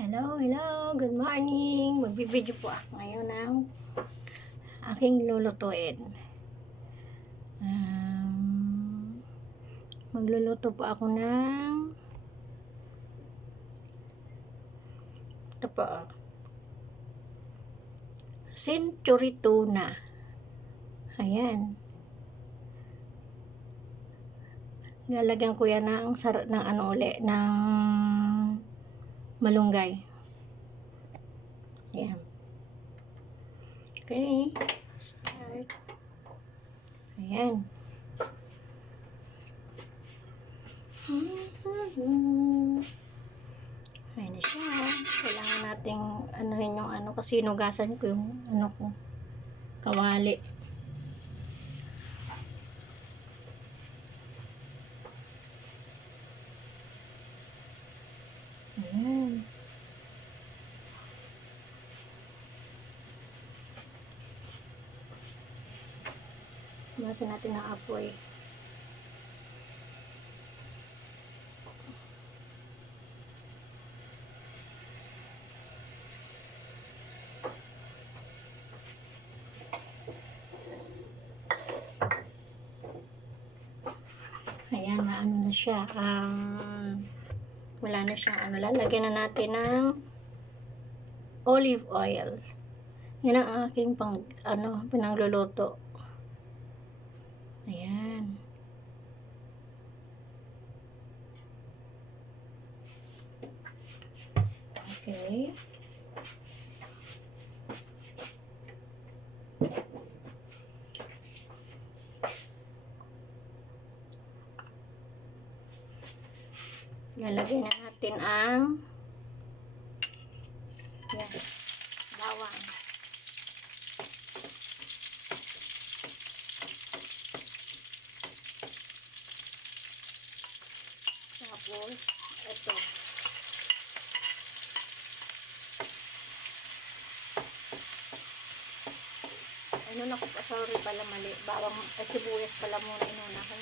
Hello, good morning. Magbibideo po ako ngayon ng aking lulutuin. Magluluto po ako ng ito po, century tuna. Ayan. Lalagyan ko yan ng ng malunggay. Ayan. Okay. Start. Ayan. Ayan na siya. Kailangan nating anuhin yung kasi nugasan ko yung ko, kawali. Ayan. Basa natin ang apoy. Ayan, maano na siya. Wala na siyang lalagyan na natin ng olive oil. Yan ang aking pinangluluto. Ayan. Okay. Lalagay na natin ang bawang. Tapos, ito. Inuna ko pa, sorry pala mali. Bawang, sibuyas pala muna inuna ko.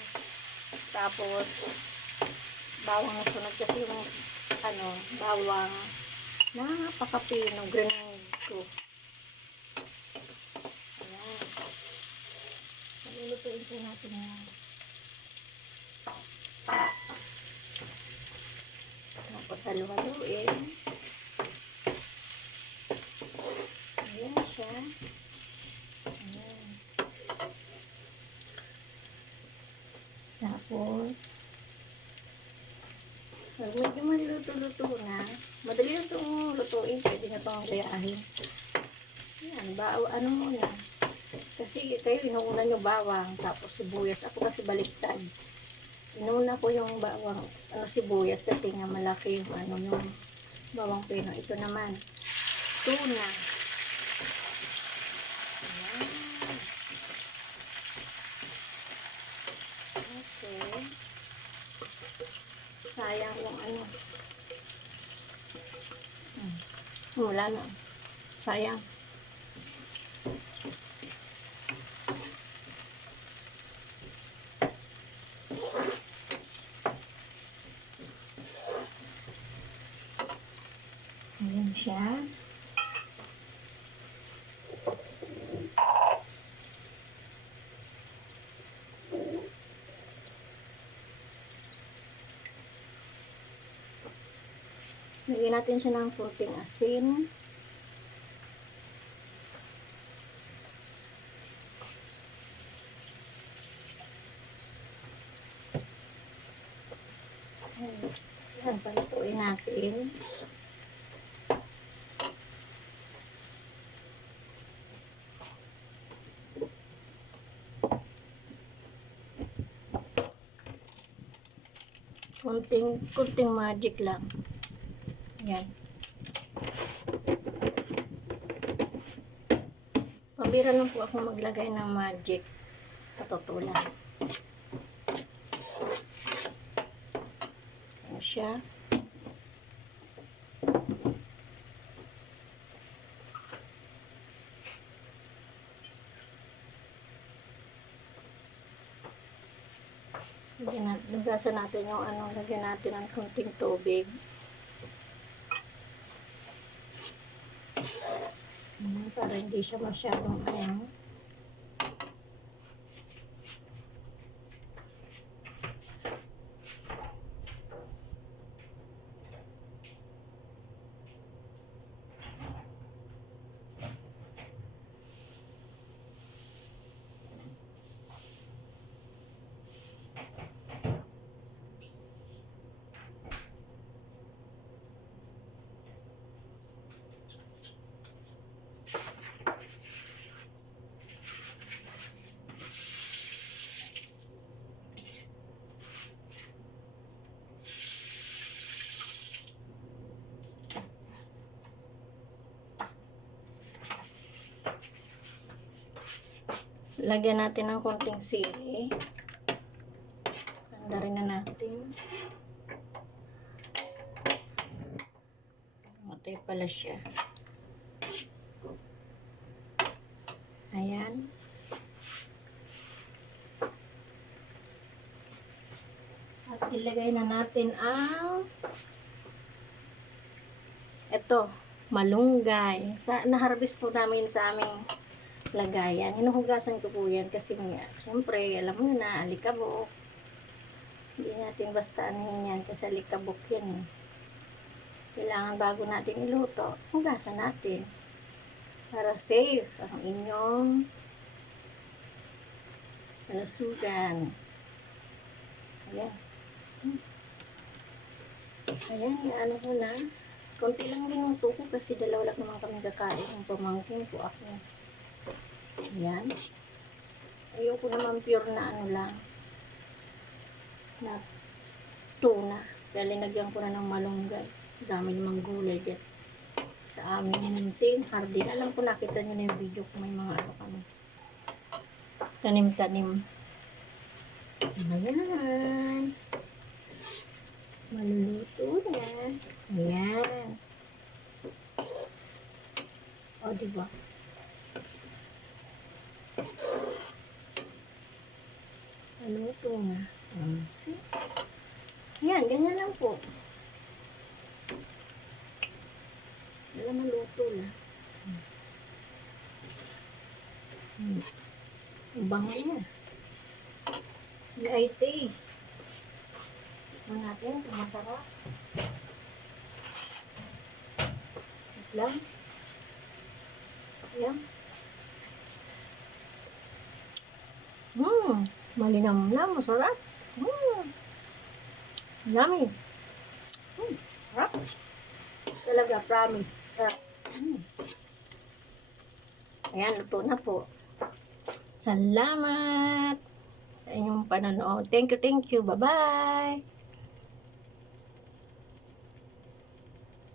Tapos, bawang na sunod kasi yung bawang napakapino, grenade ko. Ayan. Malulutuin po natin yan. Tapos halu-haluin. Ayan siya. Ayan. Tapos pag medyo maluto-luto na, madali na itong lutuin, pwede na itong gayahin. Ayan, muna. Kasi kayo, inuuna nyo bawang, tapos sibuyas. Ako kasi baliktad. Inuuna ko yung bawang, sibuyas, kasi nga malaki yung yung bawang pino. Ito naman, tuna. Ayan. Okay. Sayang yung wala na. Sayang. Ayan siya. Lagyan natin siya ng konting asin. Ayan, palutuin natin. Kunting magic lang. Ayan. Pambira lang po ako maglagay ng magic. Patutulan. Ayan siya. Lagasan natin yung lagyan natin ng konting tubig. Para hindi siya masyadong ano. Lagyan natin ng konting sili. Andarin na natin. Matay pala siya. Ayan. At ilagay na natin ang ito, malunggay. Na-harvest po namin sa aming lagayan. Hinuhugasan ko po yan kasi nga, siyempre, alam mo na, alikabok. Hindi natin basta anuhin yan kasi alikabok yan eh. Kailangan bago natin iluto, hugasan natin. Para safe ang inyong malusugan. Ayan. Ayan, ano ko na. Konti lang minuto ko kasi dalawa lang naman kami kakain. Ang pamangkin ko ako. Ayan. Ayoko naman pure na ano lang. Na tuna. Kaya linagyan ko na ng malunggay. Dami namang gulay dyan. Sa aming ting hardin. Alam ko nakita nyo na yung video kung may mga ano kami. Tanim-tanim. Ayan. Maluluto na. Ayan. O, diba? Maluto na. See? Ayan, ganyan lang po. Wala maluto na. Ang bango niya. Yung ay taste. Tikman natin kung masarap. Wait lang. Ayan. Malinamnam, masarap. Yummy. Sarap. Talaga, promise. Sarap. Ayan, luto na po. Salamat sa inyong panonood. Thank you. Bye-bye.